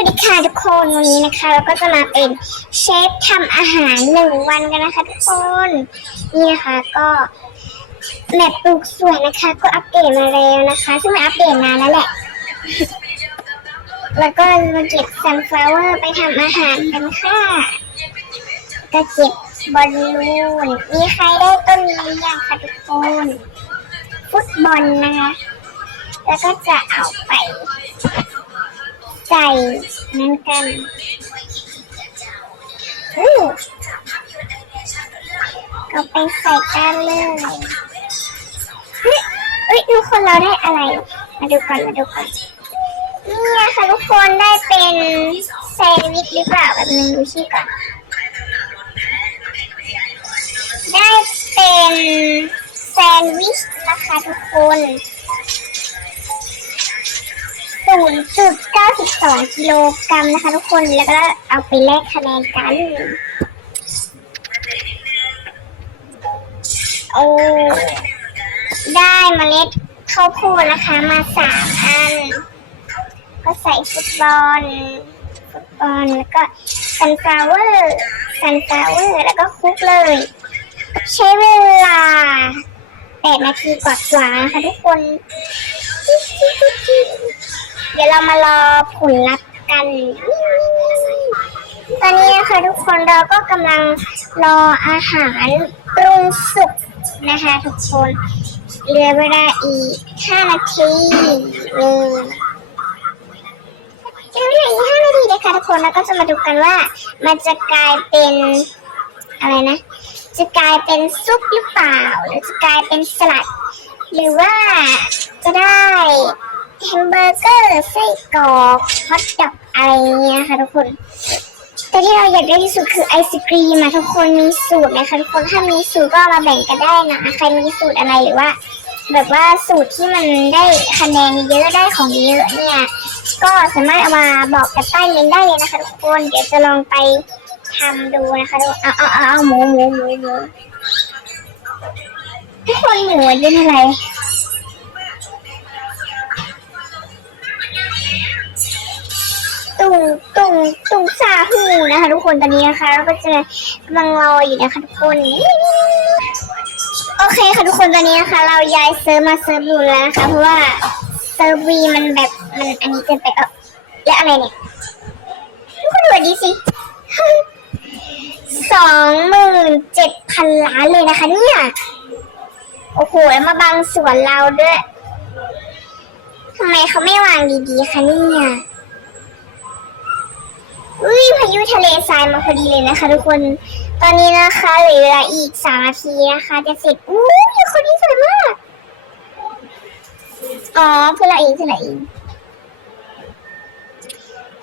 วัสดีค่ะทุกคนวันนี้นะคะ เราก็จะมาเป็นเชฟทำอาหารหนึ่งวันกันนะคะทุกคนนี่นะคะก็แมปปลูกสวยนะคะ ก็อัปเดตมาแล้วนะคะ ซึ่งมันอัปเดตนานแล้วแหละ แล้วก็มาเก็บ sunflower ไปทำอาหารกันค่ะก็เก็บบอลลูนมีใครได้ต้นนี้หรือยังคะทุกคนฟุตบอลนะคะ แล้วก็จะเอาไป ใส่นั่นกันอู้เอาไปใส่กันเลยเฮ้ยเฮ้ยทุกคนเราได้อะไร มาดูก่อนมาดูก่อนนี่นะคะทุกคนได้เป็นแซนด์วิชหรือเปล่าแบบนึงดูชื่อก่อน ได้เป็นแซนด์วิชนะคะทุกคน 0.92กิโลกรัมนะคะทุกคนแล้วก็เอาไปแลกคะแนนกัน โอ้ได้เมล็ดข้าวโพดนะคะมาสามอัน ก็ใส่ฟุตบอลฟุตบอลแล้วก็ซันฟลาวเวอร์ซันฟลาวเวอร์แล้วก็คลุกเลย ใช้เวลา8นาทีกว่าๆนะคะทุกคน เดี๋ยวเรามารอผลลัพธ์กัน ตอนนี้นะคะทุกคนเราก็กำลังรออาหารปรุงสุกนะคะทุกคนเหลือเวลาอีก 5 นาทีหนึ่งเหลือเวลาอีก 5 นาทีนะคะทุกคนแล้วก็จะมาดูกันว่า มันจะกลายเป็นอะไรนะ จะกลายเป็นซุปหรือเปล่า หรือจะกลายเป็นสลัด หรือว่าจะได้ แฮมเบอร์เกอร์ไส้กรอกฮอทดอกอะไรเงี้ยค่ะทุกคน แต่ที่เราอยากได้ที่สุดคือไอศกรีมอะทุกคนมีสูตรไหมคะทุกคนถ้ามีสูตรก็เอามาแบ่งกันได้นะใครมีสูตรอะไรหรือว่า แบบว่าสูตรที่มันได้คะแนนเยอะได้ของเยอะเนี่ยก็สามารถเอามาบอกกันใต้เมนได้เลยนะคะทุกคนเดี๋ยวจะลองไปทำดูนะคะทุกเอาเอาเอาเอาหมูหมูหมูหมูทุกคนหมูเป็นอะไร ตุงตุงตุงซาฮูนะคะ ทุกคนตอนนี้นะคะเราก็จะกำลังรออยู่นะคะทุกคนโอเคค่ะทุกคนตอนนี้นะคะ เราย้ายเซิร์ฟมาเซิร์ฟดูแล้วนะคะเพราะว่าเซิร์ฟวีมันแบบมันอันนี้เกินไปเออและอะไรเนี่ยทุกคนดูอันนี้สิสองหมื่นเจ็ดพันล้านเลยนะคะ เนี่ยโอ้โหแล้วมาบังส่วนเราด้วยทำไมเขาไม่วางดีๆคะเนี่ย อุ้ยพายุทะเลทรายมาพอดีเลยนะคะ ทุกคน ตอนนี้นะคะเหลือเวลาอีกสามนาทีนะคะ จะเสร็จอุ้ยคนนี้สวยมาก อ๋อเพื่อนเราเองเพื่อนเราเอง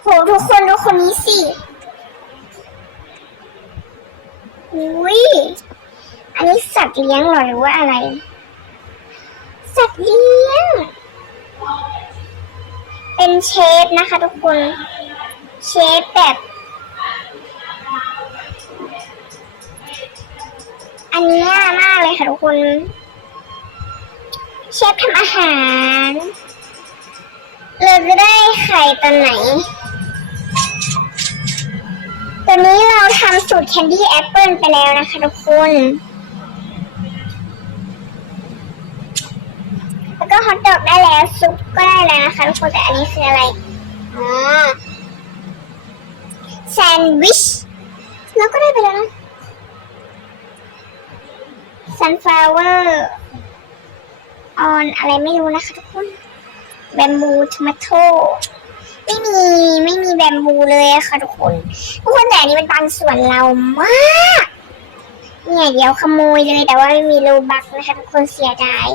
โหทุกคนดูคนนี้สิอุ้ยอันนี้สัตว์เลี้ยงหรอหรือว่าอะไร สัตว์เลี้ยง เป็นเชฟนะคะทุกคน เชฟแบบอันนี้ยมากเลยค่ะทุกคน เชฟทำอาหาร เราจะได้ไข่ตอนไหนตอนนี้เราทำสูตรแคนดี้แอปเปิลไปแล้วนะคะทุกคน แล้วก็ฮอทดอกได้แล้วซุปก็ได้แล้วนะคะทุกคนแต่อันนี้คืออะไร อ๋อ แซนด์วิช แล้วก็ได้ไปแล้วนะ sunflower on อะไรไม่รู้นะคะทุกคนแบมบูทมาโตไม่มีไม่มีแบมบูเลยะค่ะทุกคน ทุกคนแต่อันนี้เป็นบางส่วนเรามากเนี่ยเดี๋ยวขโมยเลยแต่ว่าไม่มีโลบักนะคะทุกคนเสียดาย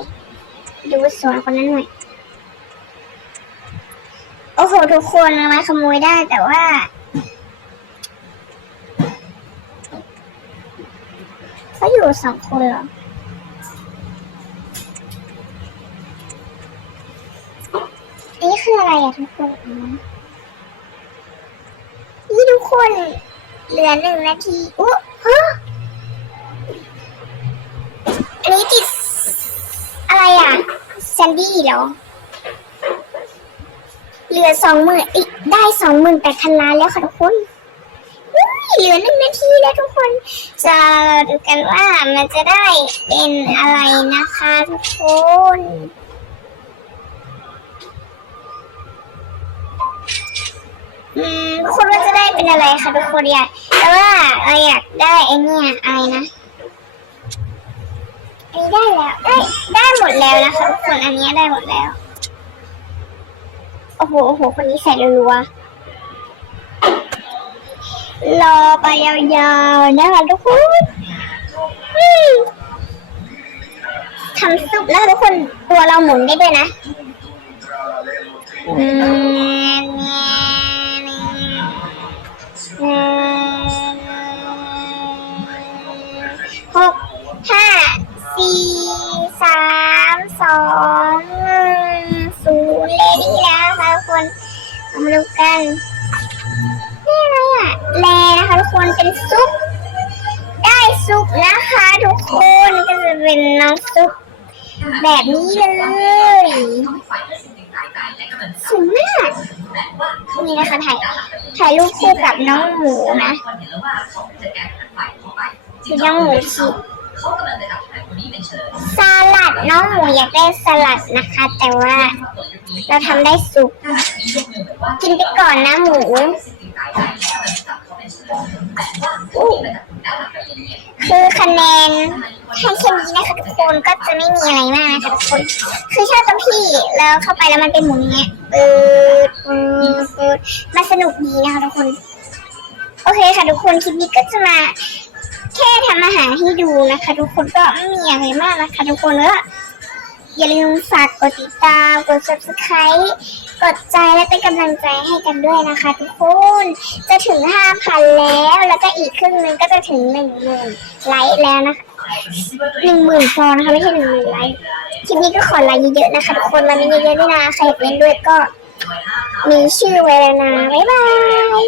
ดูสวนคนนั้นหน่อยโอ้โหทุกคนมาขโมยได้แต่ว่า เขาอยู่สองคนเหรออันนี้คืออะไรอะทุกคนอ๋อนี่ทุกคน เหลือหนึ่งนาทีอุ๊ฮะอันนี้ติดอะไรอะแซนดี้เหรอ เหลือสองหมื่นอีกได้สองหมื่นแปดพันล้านแล้วค่ะทุกคน เหลือหนึ่งนาทีแล้วทุกคนจะดูกันว่ามันจะได้เป็นอะไรนะคะทุกคนอืมทุกคนว่าจะได้เป็นอะไรคะทุกคนอยากแต่ว่าเราอยากได้ไอเนี่ยอะไรนะอันนี้ได้แล้วได้ได้หมดแล้วนะคะทุกคนอันนี้ได้หมดแล้ว โอ้โหโอ้โหคนนี้ใส่รัวๆ รอไปยาวๆนะคะทุกคนทำซุปแล้วทุกคนตัวเราหมุนได้ด้วยนะหกห้าสี่สามสองหนึ่งศูนย์เลดี้แล้วค่ะทุกคนมาดูกัน แลนะคะทุกคนเป็นซุป ได้ซุปนะคะทุกคนก็จะเป็นน้ำซุปแบบนี้เลยสวยมากนี่นะคะถ่ายถ่ายรูปคู่กับน้องหมูนะคือน้องหมูฉีกสลัดน้องหมูอยากได้สลัดนะคะ แต่ว่าเราทำได้ซุปกินไปก่อนนะหมู คือคะแนนให้แค่นี้นะคะทุกคนก็จะไม่มีอะไรมากนะคะทุกคน คือชอบตรงที่แล้วเข้าไปแล้วมันเป็นหมุนเงี้ยปืดปืดปืดมันสนุกดีนะคะทุกคน โอเคค่ะทุกคนคลิปนี้ก็จะมาแค่ทำอาหารให้ดูนะคะ ทุกคนก็ไม่มีอะไรมากนะคะ ทุกคนแล้วอย่าลืมฝากกดติดตามกด subscribe กดใจและเป็นกำลังใจให้กันด้วยนะคะ ทุกคน จะถึง 5,000 แล้ว แล้วก็อีกครึ่งนึงก็จะถึง 10,000 ไลค์แล้วนะคะ10,000ฟองนะคะ ไม่ใช่10,000ไลค์คลิปนี้ก็ขอไลค์เยอะๆนะคะทุกคนมาเล่นเยอะๆด้วยนะใครอยากเล่นด้วยก็มีชื่อไว้แล้วนะ บ๊ายบาย